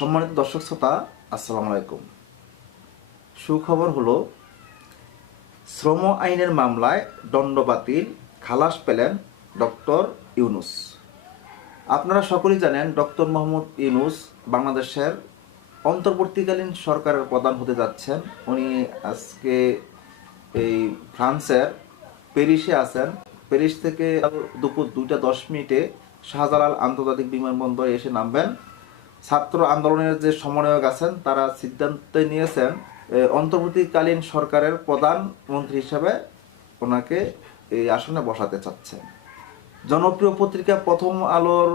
সম্মানিত দর্শক শ্রোতা, আসসালামু আলাইকুম। সুখবর হলো, শ্রম আইনের মামলায় দণ্ড বাতিল, খালাস পেলেন ডক্টর ইউনুস। আপনারা সকলেই জানেন, ডক্টর মোহাম্মদ ইউনুস বাংলাদেশের অন্তর্বর্তীকালীন সরকারের প্রধান হতে যাচ্ছেন। উনি আজকে এই ফ্রান্সের প্যারিসে আছেন। প্যারিস থেকে দুপুর দুইটা দশ মিনিটে শাহজালাল আন্তর্জাতিক বিমানবন্দরে এসে নামবেন। ছাত্র আন্দোলনের যে সমন্বয়ক আছেন, তারা সিদ্ধান্ত নিয়েছেন অন্তর্বর্তীকালীন সরকারের প্রধান মন্ত্রী হিসেবে ওনাকে এই আসনে বসাতে চাচ্ছেন। জনপ্রিয় পত্রিকা প্রথম আলোর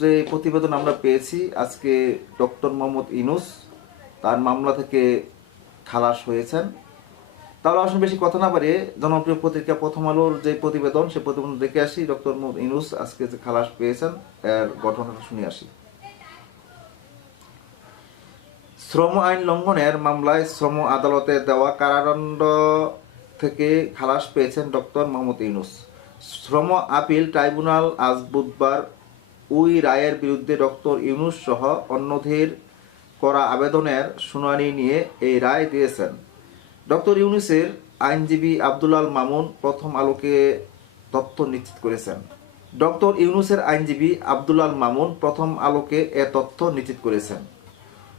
যে প্রতিবেদন আমরা পেয়েছি, আজকে ডক্টর মোহাম্মদ ইনুস তার মামলা থেকে খালাস হয়েছেন। তাহলে আসলে বেশি কথা না বাড়িয়ে জনপ্রিয় পত্রিকা প্রথম আলোর যে প্রতিবেদন, সে প্রতিবেদন দেখে আসি। ডক্টর মোহাম্মদ ইনুস আজকে যে খালাস পেয়েছেন, এর ঘটনাটা শুনে আসি। শ্রম আইন লঙ্ঘনের মামলায় শ্রম আদালতে দেওয়া কারাদণ্ড থেকে খালাস পেয়েছেন ডক্টর মোহাম্মদ ইউনুস। শ্রম আপিল ট্রাইব্যুনাল আজ বুধবার ওই রায়ের বিরুদ্ধে ডক্টর ইউনুস সহ অন্যদের করা আবেদনের শুনানি নিয়ে এই রায় দিয়েছেন। ডক্টর ইউনুসের আইনজীবী আব্দুলাল মামুন প্রথম আলোকে তথ্য নিশ্চিত করেছেন। ডক্টর ইউনুসের আইনজীবী আব্দুলাল মামুন প্রথম আলোকে এ তথ্য নিশ্চিত করেছেন।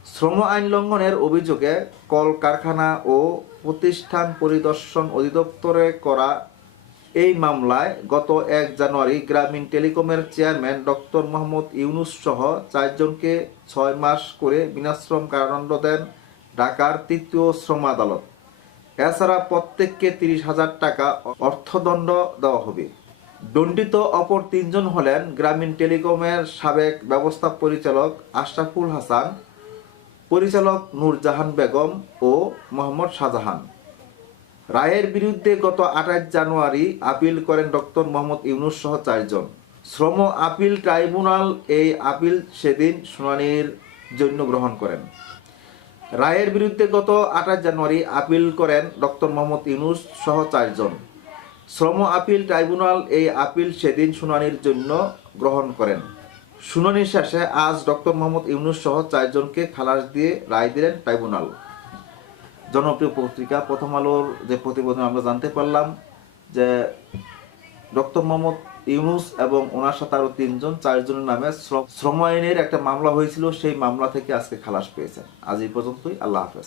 শ্রম আইন লঙ্ঘনের অভিযোগে কল কারখানা ও প্রতিষ্ঠান পরিদর্শন অধিদপ্তরে করা এই মামলায় গত এক জানুয়ারি গ্রামীণ টেলিকমের চেয়ারম্যান ডক্টর মোহাম্মদ ইউনুস সহ চারজনকে ছয় মাস করে বিনাশ্রম কারাদণ্ড দেন ঢাকার তৃতীয় শ্রম আদালত। এছাড়া প্রত্যেককে তিরিশ হাজার টাকা অর্থদণ্ড দেওয়া হবে। দণ্ডিত অপর তিনজন হলেন গ্রামীণ টেলিকমের সাবেক ব্যবস্থা পরিচালক আশরাফুল হাসান পরিচালক নূরজাহান বেগম ও মোহাম্মদ শাহজাহান। রায়ের বিরুদ্ধে গত আঠাশ জানুয়ারি আপিল করেন ডক্টর মোহাম্মদ ইউনুস সহ চারজন শ্রম আপিল ট্রাইব্যুনাল এই আপিল সেদিন শুনানির জন্য গ্রহণ করেন। রায়ের বিরুদ্ধে গত আঠাশ জানুয়ারি আপিল করেন ডক্টর মোহাম্মদ ইউনুস সহ চারজন শ্রম আপিল ট্রাইব্যুনাল এই আপিল সেদিন শুনানির জন্য গ্রহণ করেন। শুনানি শেষে আজ ডক্টর মোহাম্মদ ইউনুস সহ চারজনকে খালাস দিয়ে রায় দিলেন ট্রাইব্যুনাল। জনপ্রিয় পত্রিকা, প্রথম আলোর যে প্রতিবেদন আমরা জানতে পারলাম যে ডক্টর মোহাম্মদ ইউনুস এবং ওনার সাথে আরও তিনজন, চারজনের নামে শ্রম আইনের একটা মামলা হয়েছিল, সেই মামলা থেকে আজকে খালাস পেয়েছেন। আজ এই পর্যন্তই, আল্লাহ হাফেজ।